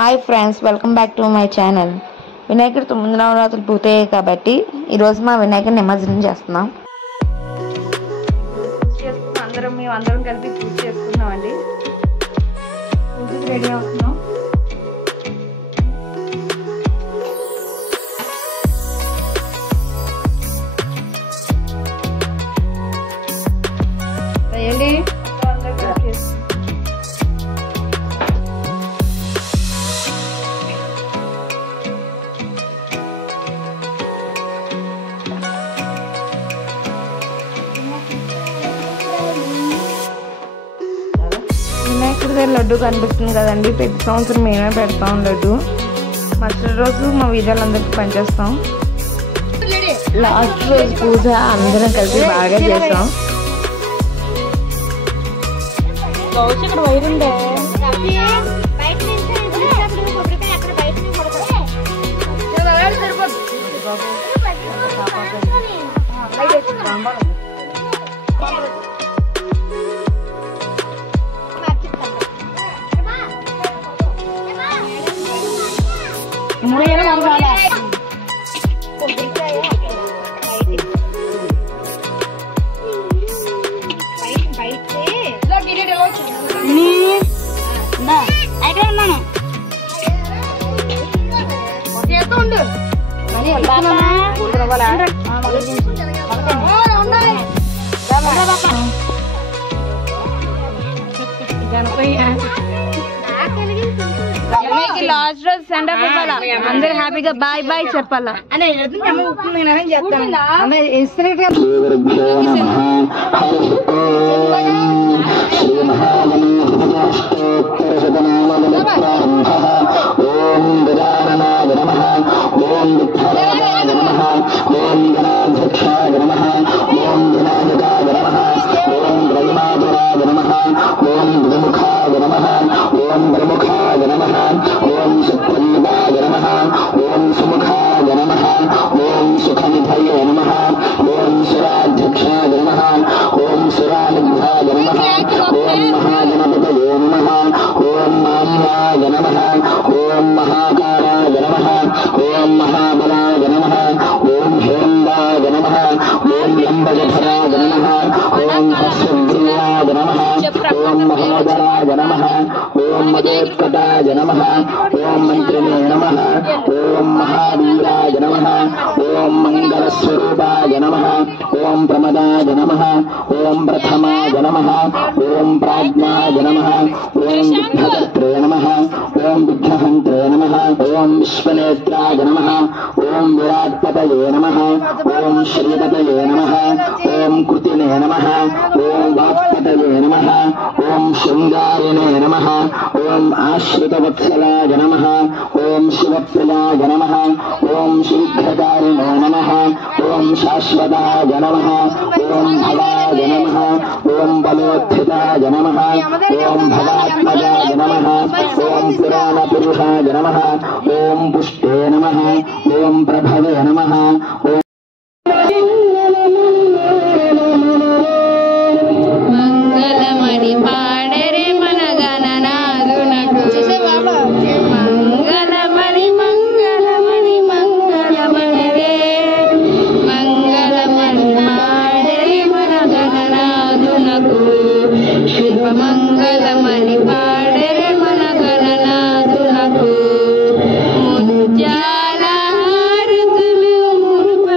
Hi friends, welcome back to my channel. వినాయకుడు 9 నవరాత్రులు పూర్తయ్యాయి కాబట్టి ఈరోజు మా వినాయకుడిని నిమజ్జనం చేస్తున్నాం. అందరం కలిపి పూజ చేసుకున్నామండి. పూజకి రెడీ అవుతున్నాం. ఏంటి వినాయకుడి దగ్గర లడ్డు కనిపిస్తుంది కదండి. ప్రతి సంవత్సరం మేమే పెడతాం లడ్డు. మరుసటి రోజు మా వీధులందరికీ పనిచేస్తాం. లాస్ట్ రోజు పూజ అందరం కలిసి బాగా చేస్తాం. లాస్ట్ రోజు సెండ్ ఆఫ్ ఇవ్వాలా, అందరు హ్యాపీగా బాయ్ బాయ్ చెప్పాలా. ఓం మంత్రినే నమః. ఓం మహావీరాయ నమః. ఓం మంగళస్వరూపాయ నమః. ఓం ప్రమదాయ నమః. ఓం ప్రథమాయ నమః. ఓం ప్రాజ్ఞాయ నమః. ఓం విఘ్నకర్త్రే నమః. ఓం విఘ్నహంత్రే నమః. ఓం విశ్వనేత్రాయ నమః. ఓం విరాట్పతయే నమః. ఓం శ్రీపతయే నమః. ఓం కృతినే నమః. ఓం వాక్పతయే నమః. ఓం శృంగారిణే నమః. ఓం ఆశ్రితవత్సలాయ నమః. ఓం శివప్రియాయ నమః. ఓం శీఘ్రకారిణే నమః. ఓం శాశ్వతాయ నమః. ఓం భవాయ నమః. ఓం బలోత్థితాయ నమః. ఓం భవాత్మజాయ నమః. ఓం పురాణపురుషాయ నమః. ఓం పుష్టే నమః. ఓం ప్రభవే నమః. మంగళమణి పాడరే మన గణనాథునకు. మంగళమణి మంగళమణి మంగళమణి రే. మంగళమణి పాడరే మన గణనాథునకు. శుభ మంగళమణి పాడరే మన గణనాథునకు. ముత్యాల హారతులు మురుప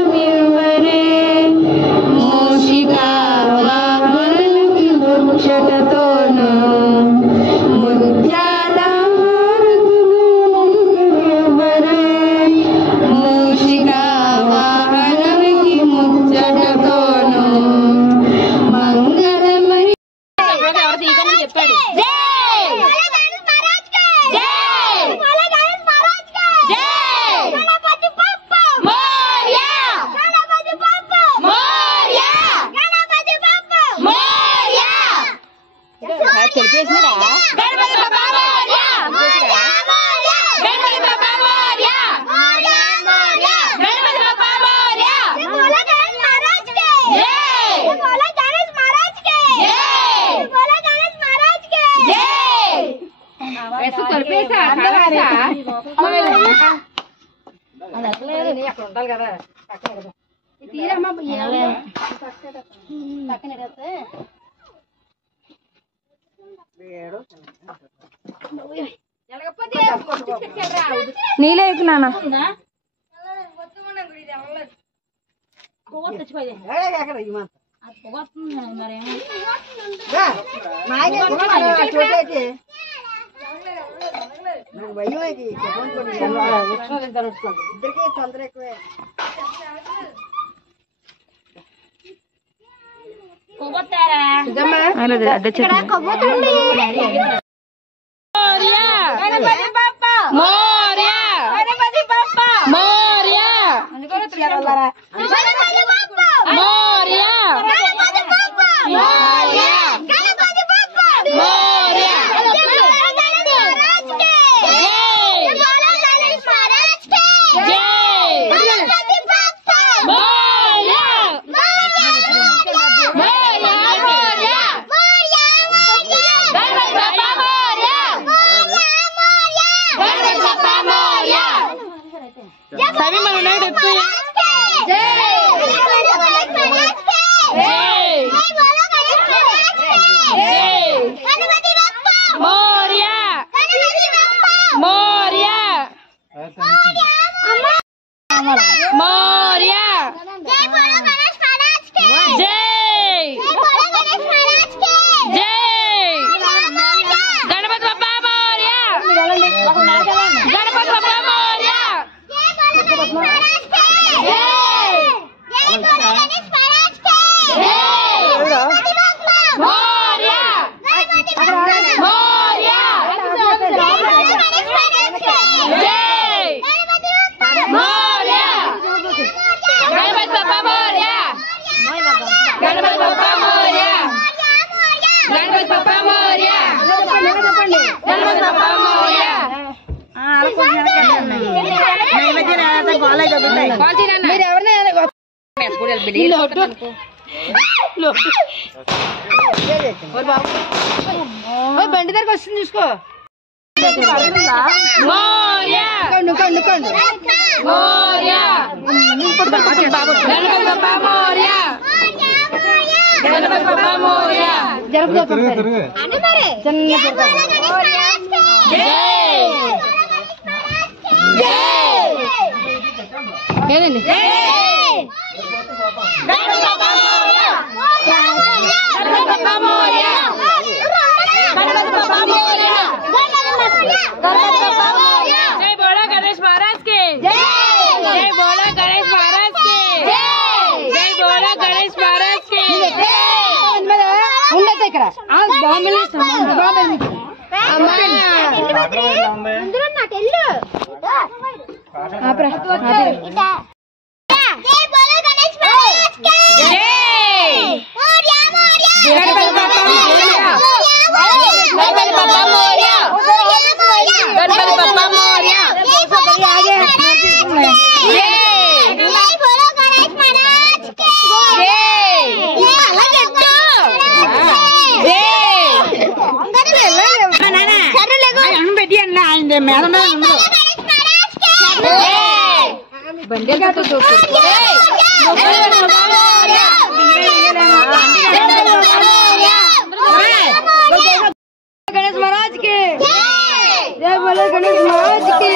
ఉండాలి కదా నీళ్ళే ఎక్కు నాన్న తొందర ఎక్కువే బండి దగ్గరకు వస్తుంది చూసుకో जय बोलो गणेश महाराज के जय बोलो गणेश महाराज के जय बोलो गणेश महाराज के ఉండదు ఇక్కడ బండి गणेश महाराज के जय बोलो गणेश महाराज के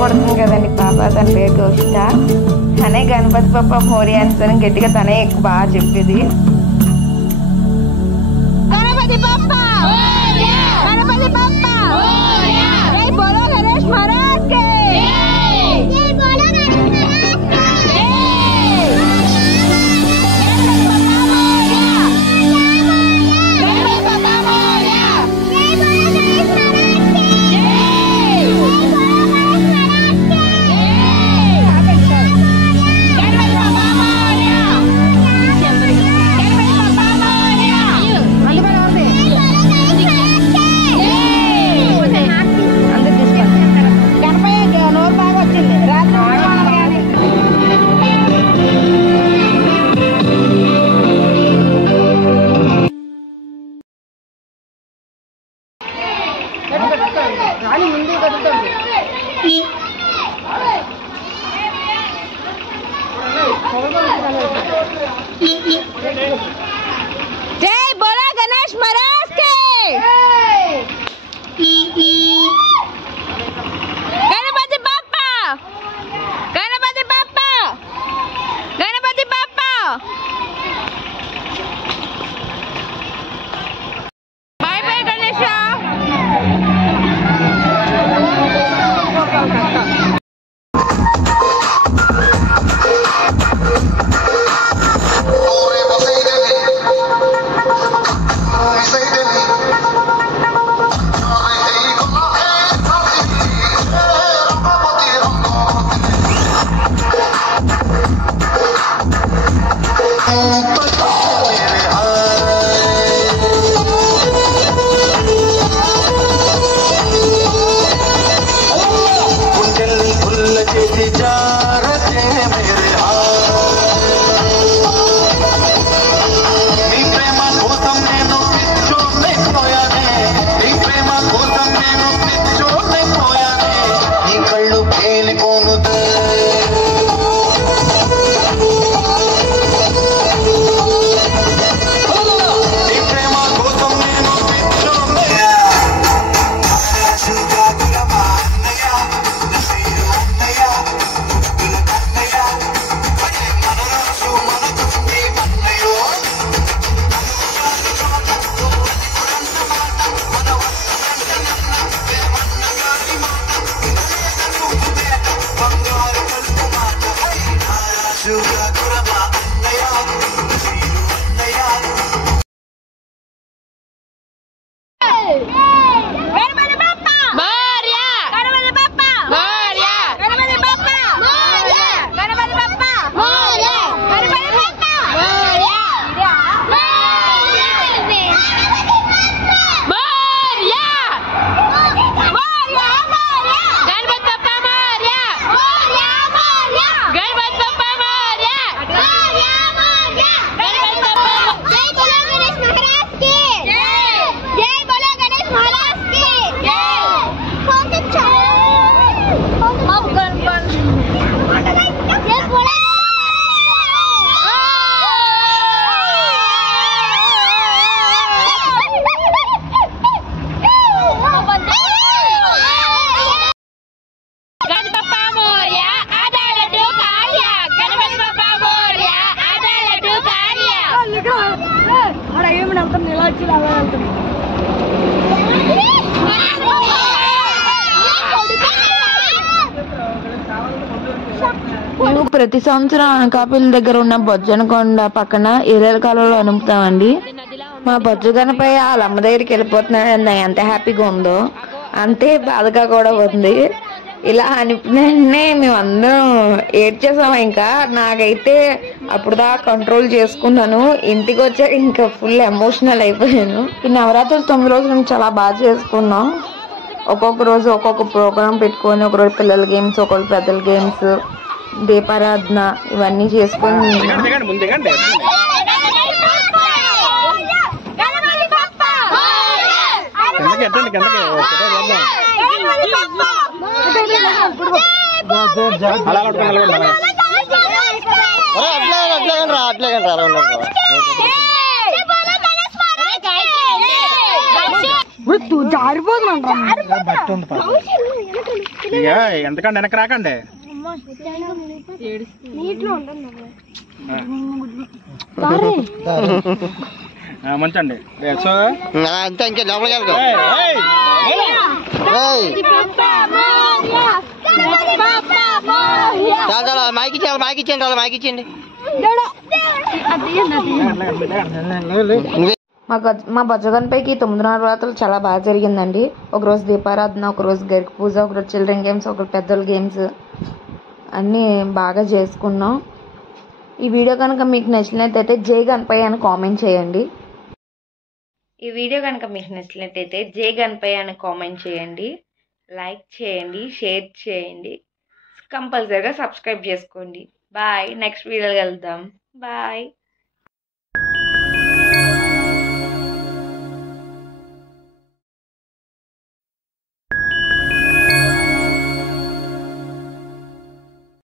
కొడుతుంది కదండి పాప, తన పేరు గోషిత. తనే గణపతి పప్ప మోరియా అని గట్టిగా తనే ఎక్కువ బాగా చెప్పేది. గణపతి పప్ప గణపతి పప్ప జై బోలో గణేష్ మహారాజ్ కి జై బోలో గణేష్ మహారాజ్ కి जय बोला गणेश महाराज के गणपति बाप्पा गणपति बाप्पा गणपति बाप्पा बाय बाय गणेश మేము ప్రతి సంవత్సరం అనకాపల్లి దగ్గర ఉన్న బొజ్జనకొండ పక్కన ఏరేల కాలంలో అనుపుతామండి. మా బొజ్జ గణపై వాళ్ళ అమ్మ దగ్గరికి వెళ్ళిపోతున్నాడు. ఎంత హ్యాపీగా ఉందో అంతే బాధగా కూడా ఉంది. ఇలా అనిపినే మేమందరం ఏడ్చేసాం. ఇంకా నాకైతే అప్పుడు దాకా కంట్రోల్ చేసుకున్నాను. ఇంటికి వచ్చాక ఇంకా ఫుల్ ఎమోషనల్ అయిపోయాను. ఈ నవరాత్రులు 9 రోజులు మేము చాలా బాగా చేసుకున్నాం. ఒక్కొక్క రోజు ఒక్కొక్క ప్రోగ్రామ్ పెట్టుకొని, ఒకరోజు పిల్లల గేమ్స్, ఒకరోజు పెద్దల గేమ్స్, దీపారాధన ఇవన్నీ చేసుకొని ఇక ఎంతకండి వెనక్కి రాకండి. మంచండి సో అంతే ఇంకే లోపలికి వెళ్తాం. చాలా మైకి ఇచ్చేయాలి, మైకి ఇచ్చేయండి, అలా మైకి ఇచ్చేయండి. మా బొజ్జగన్పైకి 9 నవరాత్రులు చాలా బాగా జరిగిందండి. ఒకరోజు దీపారాధన, ఒకరోజు గరికి పూజ, ఒకరోజు చిల్డ్రన్ గేమ్స్, ఒకరోజు పెద్దల గేమ్స్ అన్నీ బాగా చేసుకున్నాం. ఈ వీడియో కనుక మీకు నచ్చినట్లయితే జై గణపయ్య అని కామెంట్ చేయండి. లైక్ చేయండి, షేర్ చేయండి, కంపల్సరీగా సబ్స్క్రైబ్ చేసుకోండి. బాయ్. నెక్స్ట్ వీడియోలో కలుద్దాం. బాయ్.